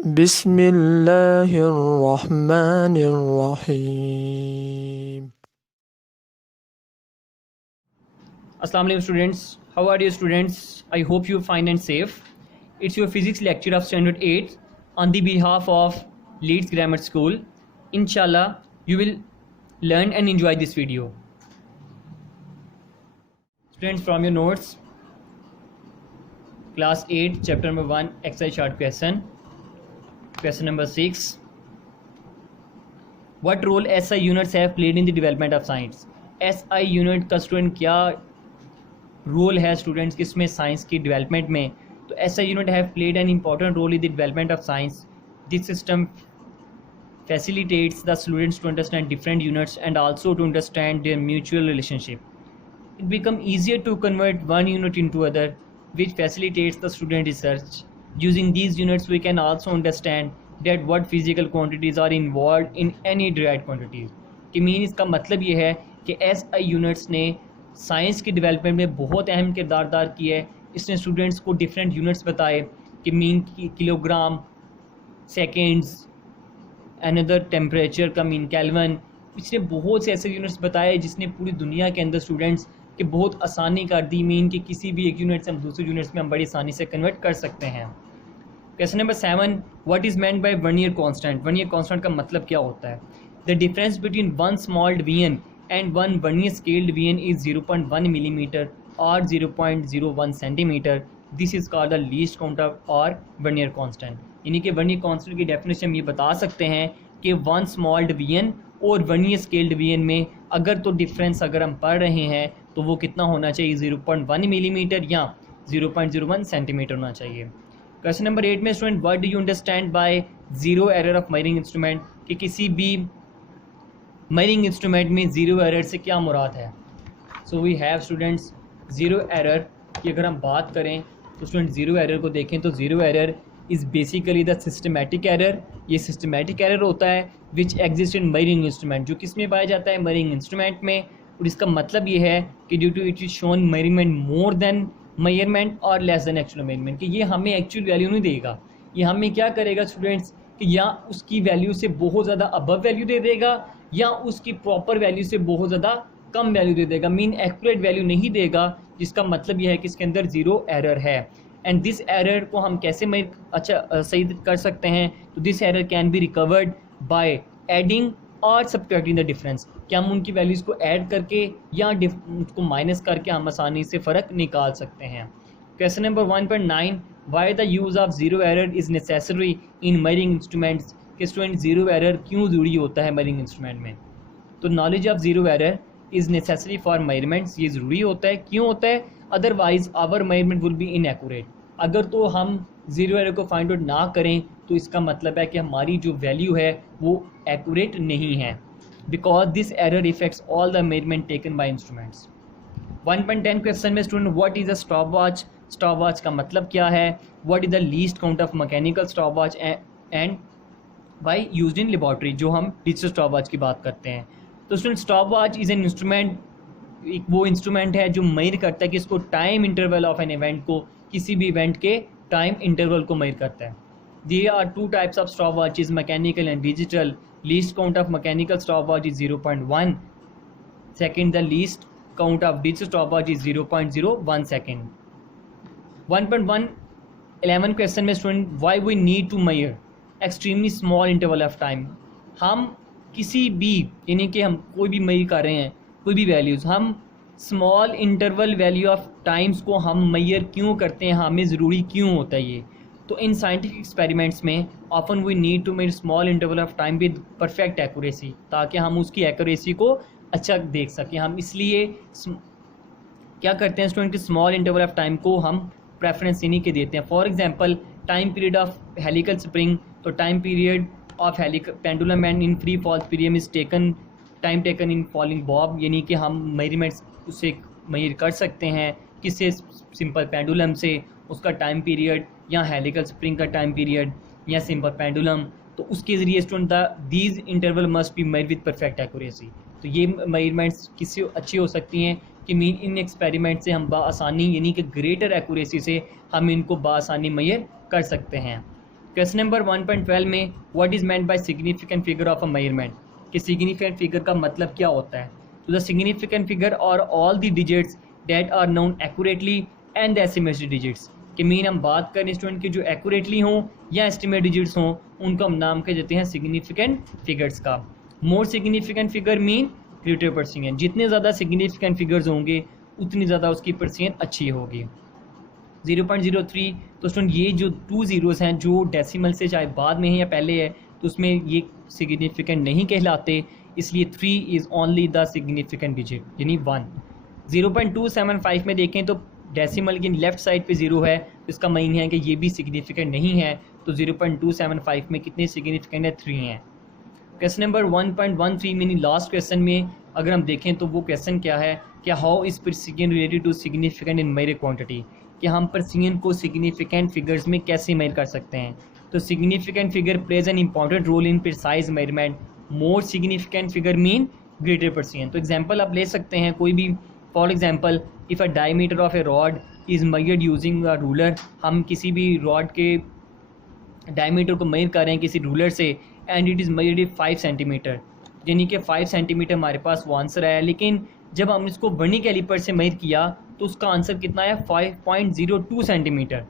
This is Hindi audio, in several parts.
बिस्मिल्लाहिर्रहमानिर्रहीम। Assalamu alaikum students. How are you students? I hope you fine and safe. It's your physics lecture of standard 8 on the behalf of Leeds Grammar School. Inshallah, you will learn and enjoy this video. Students, from your notes, class 8, chapter number 1, exercise short question. Question number 6. What role SI units have played in the development of science? SI unit का स्टूडेंट क्या रोल है स्टूडेंट्स किसमें साइंस की डेवलपमेंट में? तो SI unit have played an important role in the development of science. This system facilitates the students to understand different units and also to understand their mutual relationship. It becomes easier to convert one unit into other, which facilitates the student research. Using these units, we can also understand that what physical quantities are involved in any derived quantities. कि मीन इसका मतलब ये है कि SI यूनिट्स ने साइंस की डेवलपमेंट में बहुत अहम किरदार अदा किया है. इसने स्टूडेंट्स को डिफरेंट यूनिट्स बताए कि mean kilogram, seconds, another temperature का मीन केल्विन. इसने बहुत से ऐसे यूनिट्स बताए जिसने पूरी दुनिया के अंदर स्टूडेंट्स कि बहुत आसानी कर दी. मीन कि किसी भी एक यूनिट से हम दूसरे यूनिट्स में हम बड़ी आसानी से कन्वर्ट कर सकते हैं. Question number 7. What is meant by vernier constant? Vernier constant का मतलब क्या होता है? The difference between one small division and one vernier scale division is 0.1 millimetre और 0.01 centimetre. This is called the least count और वर्नियर कांस्टेंट. यानी कि वर्नियर कांस्टेंट की डेफिनेशन हम ये बता सकते हैं कि वन स्मॉल डिवीजन और वर्नियर स्केल डिवीजन में अगर तो डिफरेंस अगर हम पढ़ रहे हैं तो वो कितना होना चाहिए? 0.1 मिलीमीटर या 0.01 सेंटीमीटर होना चाहिए. क्वेश्चन नंबर 8 में student what do you understand by zero error of measuring instrument? कि किसी भी मेजरिंग इंस्ट्रूमेंट में जीरो एरर से क्या मुराद है? So we have students zero error की अगर हम बात करें तो स्टूडेंट ज़ीरो एरर को देखें तो zero error is basically the systematic error. ये सिस्टमेटिक एरर होता है which exist in measuring instrument, जो किस में पाया जाता है? मेजरिंग इंस्ट्रूमेंट में. और इसका मतलब ये है कि due to it is shown measurement more than measurement और लेस देन एक्चुअल मेजरमेंट, कि ये हमें एक्चुअल वैल्यू नहीं देगा. ये हमें क्या करेगा स्टूडेंट्स कि या उसकी वैल्यू से बहुत ज़्यादा अबव वैल्यू दे देगा या उसकी प्रॉपर वैल्यू से बहुत ज़्यादा कम वैल्यू दे देगा. मीन एक्यूरेट वैल्यू नहीं देगा, जिसका मतलब यह है कि इसके अंदर ज़ीरो एरर है. एंड दिस एरर को हम कैसे सही कर सकते हैं? तो this error can be recovered by adding और सब्ट्रैक्टिंग द डिफरेंस. कि हम उनकी वैल्यूज़ को ऐड करके या उसको माइनस करके हम आसानी से फ़र्क निकाल सकते हैं. Question number 1.9. Why the use of zero error is necessary in measuring instruments? कि स्टूडेंट ज़ीरो एरर क्यों ज़रूरी होता है मेजरिंग इंस्ट्रूमेंट में? तो knowledge of zero error is necessary for measurements. ये ज़रूरी होता है. क्यों होता है? Otherwise our measurement will be inaccurate. अगर तो हम ज़ीरो एरर को फाइंड आउट ना करें तो इसका मतलब है कि हमारी जो वैल्यू है वो एक्यूरेट नहीं है. Because this error effects all the measurement taken by instruments. 1.10 question में student what is a stop watch? Stop watch का मतलब क्या है? What is the least count of mechanical stop watch and why used in laboratory, जो हम डिजिटल स्टॉप वॉच की बात करते हैं. तो student stop watch is an instrument, एक वो इंस्ट्रूमेंट है जो मेजर करता है कि इसको time interval of an event को, किसी भी इवेंट के टाइम इंटरवल को मेजर करता है. There are two types of stopwatches, mechanical and digital. Least count of mechanical stopwatch is 0.1 second. The least count of digital stopwatch is 0.01 second. 1.1 11 question में student why we need to measure extremely small interval of time? हम किसी भी यानी कि हम कोई भी मेजर कर रहे हैं कोई भी वैल्यूज़, हम small interval value of times को हम मेजर क्यों करते हैं? हमें ज़रूरी क्यों होता है ये? तो इन साइंटिफिक एक्सपेरिमेंट्स में often we need to measure small interval of time with perfect accuracy, ताकि हम उसकी एक्यूरेसी को अच्छा देख सकें. हम इसलिए क्या करते हैं स्टूडेंट कि स्मॉल इंटरवल ऑफ टाइम को हम प्रेफरेंस इन्हीं के देते हैं. For example time period of helical spring, तो time period of pendulum and in free fall period is taken time taken in falling bob. यानी कि हम मेजरमेंट्स उससे मेजर कर सकते हैं किससे? सिंपल पेंडुलम से, उसका टाइम पीरियड, या हेलिकल स्प्रिंग का टाइम पीरियड, या सिंपल पेंडुलम. तो उसके ज़रिए student these interval must be measured with perfect accuracy. तो ये मेजरमेंट्स किससे अच्छी हो सकती हैं कि मीन इन एक्सपेरिमेंट से हम बासानी यानी कि ग्रेटर एक्यूरेसी से हम इनको बासानी मेजर कर सकते हैं. क्वेश्चन नंबर 1.12 में what is meant by significant figure of a measurement, कि सिग्निफिकेंट फिगर का मतलब क्या होता है। तो the significant figure are all the digits that are known accurately and estimated digits, कि मीन हम बात करें स्टूडेंट की जो एक्यूरेटली हों या एस्टिमेट डिजिट्स हों, उनको हम नाम कह देते हैं सिग्निफिकेंट फिगर्स का। मोर significant figure mean greater percent, जितने ज़्यादा सिग्निफिकेंट फिगर्स होंगे उतनी ज़्यादा उसकी परसेंट अच्छी होगी। 0.03, तो स्टूडेंट ये जो 2 ज़ीरोज़ हैं जो डेसिमल से चाहे बाद में है या पहले है, तो उसमें ये सिग्निफिकेंट नहीं कहलाते, इसलिए 3 is only the significant digit, यानी 1। 0.275 में देखें तो डेसिमल की लेफ्ट साइड पे 0 है, तो इसका मीन है कि ये भी सिग्निफिकेंट नहीं है, तो 0.275 में कितने सिग्निफिकेंट है, 3 हैं। Question number 1.13 meaning last question में अगर हम देखें तो वो क्वेश्चन क्या है कि how is precision related to significant in measure quantity, कि हम प्रेसिजन को सिग्निफिकेंट फिगर्स में कैसे मेजर कर सकते हैं। तो significant figure plays an important role in precise measurement, more significant figure mean greater precision. तो एग्जांपल आप ले सकते हैं कोई भी, for example if a diameter of a rod is measured using a ruler, हम किसी भी रॉड के डायमीटर को मेजर कर रहे हैं किसी रूलर से, and it is measured 5 centimetre, यानी कि 5 सेंटीमीटर हमारे पास वो आंसर है। लेकिन जब हम इसको वर्नी कैलिपर से मेजर किया तो उसका आंसर कितना है, 5.02 सेंटीमीटर।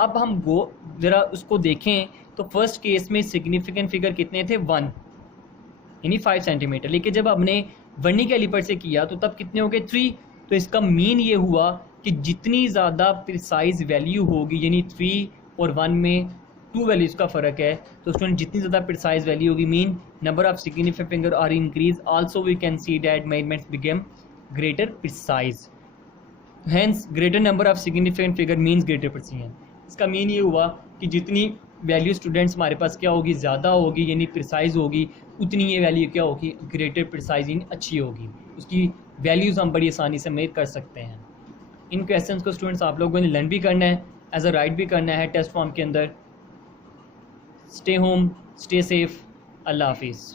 अब हम वो ज़रा उसको देखें तो फर्स्ट केस में सिग्निफिकेंट फिगर कितने थे, 1 यानी 5 सेंटीमीटर, लेकिन जब हमने वर्नी कैलिपर से किया तो तब कितने हो गए, 3। तो इसका मीन ये हुआ कि जितनी ज़्यादा प्रिसाइज वैल्यू होगी, यानी 3 और 1 में 2 वैल्यूज़ का फ़र्क है, तो स्टूडेंट जितनी ज़्यादा प्रिसाइज वैल्यू होगी mean number of significant finger are increase, also we can see that measurements become greater precise, hence greater number of significant figure means greater precision. इसका मीन ये हुआ कि जितनी वैल्यू स्टूडेंट्स हमारे पास क्या होगी, ज़्यादा होगी यानी प्रिसाइज होगी, उतनी ये वैल्यू क्या होगी, ग्रेटर प्रिसाइज यानी अच्छी होगी, उसकी वैल्यूज़ हम बड़ी आसानी से मेजर कर सकते हैं। इन क्वेश्चंस को स्टूडेंट्स आप लोगों ने लर्न भी करना है, एज अ राइट भी करना है टेस्ट फॉर्म के अंदर। स्टे होम, स्टे सेफ, अल्लाह हाफिज़।